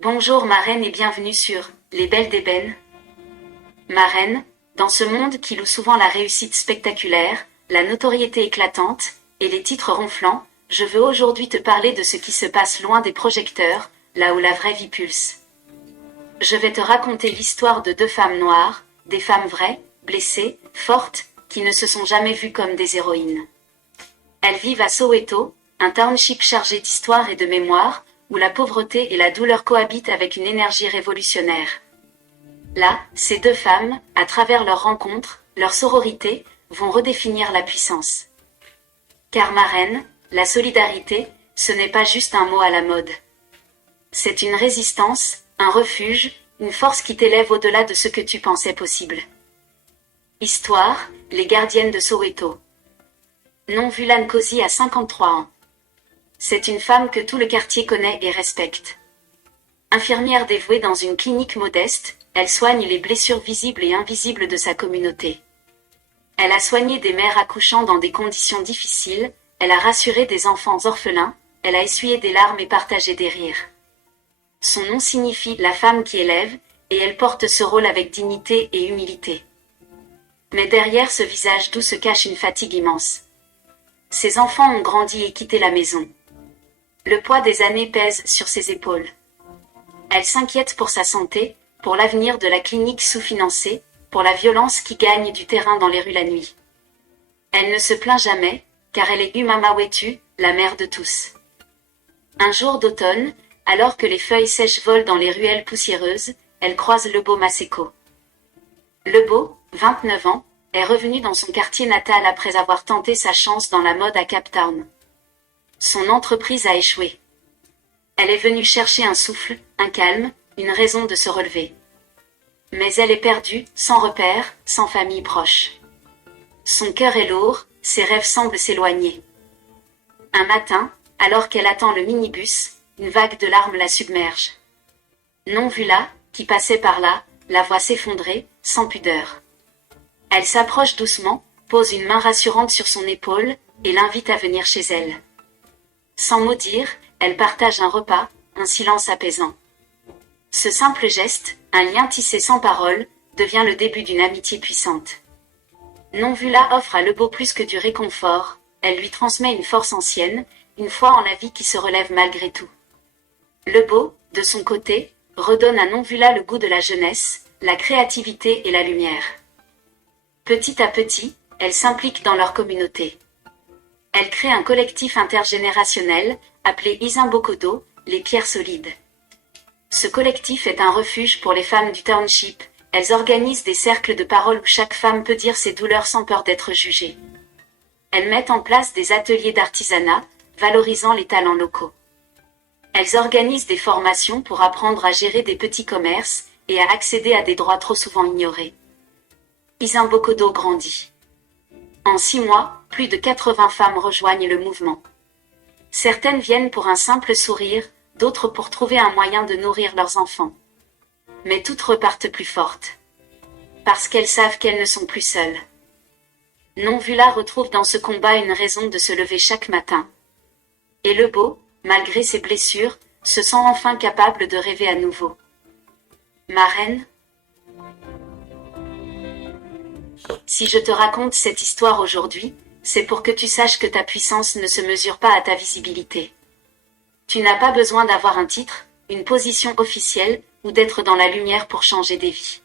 Bonjour ma reine et bienvenue sur Les Belles d'Ébène. Ma reine, dans ce monde qui loue souvent la réussite spectaculaire, la notoriété éclatante et les titres ronflants, je veux aujourd'hui te parler de ce qui se passe loin des projecteurs, là où la vraie vie pulse. Je vais te raconter l'histoire de deux femmes noires, des femmes vraies, blessées, fortes, qui ne se sont jamais vues comme des héroïnes. Elles vivent à Soweto, un township chargé d'histoire et de mémoire, où la pauvreté et la douleur cohabitent avec une énergie révolutionnaire. Là, ces deux femmes, à travers leur rencontre, leur sororité, vont redéfinir la puissance. Car ma reine, la solidarité, ce n'est pas juste un mot à la mode. C'est une résistance, un refuge, une force qui t'élève au-delà de ce que tu pensais possible. Histoire, les gardiennes de Soweto. Nom Vulan Kosi a 53 ans. C'est une femme que tout le quartier connaît et respecte. Infirmière dévouée dans une clinique modeste, elle soigne les blessures visibles et invisibles de sa communauté. Elle a soigné des mères accouchant dans des conditions difficiles, elle a rassuré des enfants orphelins, elle a essuyé des larmes et partagé des rires. Son nom signifie « la femme qui élève » et elle porte ce rôle avec dignité et humilité. Mais derrière ce visage doux se cache une fatigue immense. Ses enfants ont grandi et quitté la maison. Le poids des années pèse sur ses épaules. Elle s'inquiète pour sa santé, pour l'avenir de la clinique sous-financée, pour la violence qui gagne du terrain dans les rues la nuit. Elle ne se plaint jamais, car elle est Umamawetu, la mère de tous. Un jour d'automne, alors que les feuilles sèches volent dans les ruelles poussiéreuses, elle croise Lebo Maseko. Lebo, 29 ans, est revenu dans son quartier natal après avoir tenté sa chance dans la mode à Cape Town. Son entreprise a échoué. Elle est venue chercher un souffle, un calme, une raison de se relever. Mais elle est perdue, sans repère, sans famille proche. Son cœur est lourd, ses rêves semblent s'éloigner. Un matin, alors qu'elle attend le minibus, une vague de larmes la submerge. Non Vula, qui passait par là, la voit s'effondrer, sans pudeur. Elle s'approche doucement, pose une main rassurante sur son épaule, et l'invite à venir chez elle. Sans mot dire, elle partage un repas, un silence apaisant. Ce simple geste, un lien tissé sans parole, devient le début d'une amitié puissante. Non Vula offre à Lebo plus que du réconfort, elle lui transmet une force ancienne, une foi en la vie qui se relève malgré tout. Lebo, de son côté, redonne à Non Vula le goût de la jeunesse, la créativité et la lumière. Petit à petit, elle s'implique dans leur communauté. Elle crée un collectif intergénérationnel, appelé Izimbokodo, les pierres solides. Ce collectif est un refuge pour les femmes du township, elles organisent des cercles de parole où chaque femme peut dire ses douleurs sans peur d'être jugée. Elles mettent en place des ateliers d'artisanat, valorisant les talents locaux. Elles organisent des formations pour apprendre à gérer des petits commerces et à accéder à des droits trop souvent ignorés. Izimbokodo grandit. En 6 mois, plus de 80 femmes rejoignent le mouvement. Certaines viennent pour un simple sourire, d'autres pour trouver un moyen de nourrir leurs enfants. Mais toutes repartent plus fortes. Parce qu'elles savent qu'elles ne sont plus seules. Non Vula retrouve dans ce combat une raison de se lever chaque matin. Et Lebo, malgré ses blessures, se sent enfin capable de rêver à nouveau. Ma reine, si je te raconte cette histoire aujourd'hui, c'est pour que tu saches que ta puissance ne se mesure pas à ta visibilité. Tu n'as pas besoin d'avoir un titre, une position officielle, ou d'être dans la lumière pour changer des vies.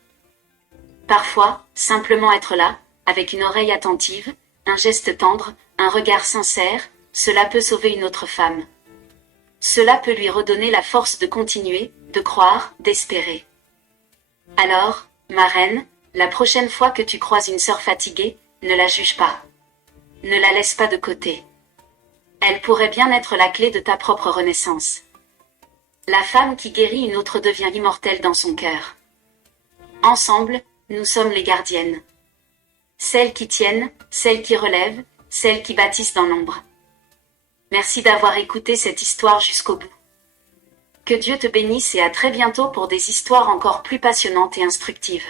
Parfois, simplement être là, avec une oreille attentive, un geste tendre, un regard sincère, cela peut sauver une autre femme. Cela peut lui redonner la force de continuer, de croire, d'espérer. Alors, ma reine, la prochaine fois que tu croises une sœur fatiguée, ne la juge pas. Ne la laisse pas de côté. Elle pourrait bien être la clé de ta propre renaissance. La femme qui guérit une autre devient immortelle dans son cœur. Ensemble, nous sommes les gardiennes. Celles qui tiennent, celles qui relèvent, celles qui bâtissent dans l'ombre. Merci d'avoir écouté cette histoire jusqu'au bout. Que Dieu te bénisse et à très bientôt pour des histoires encore plus passionnantes et instructives.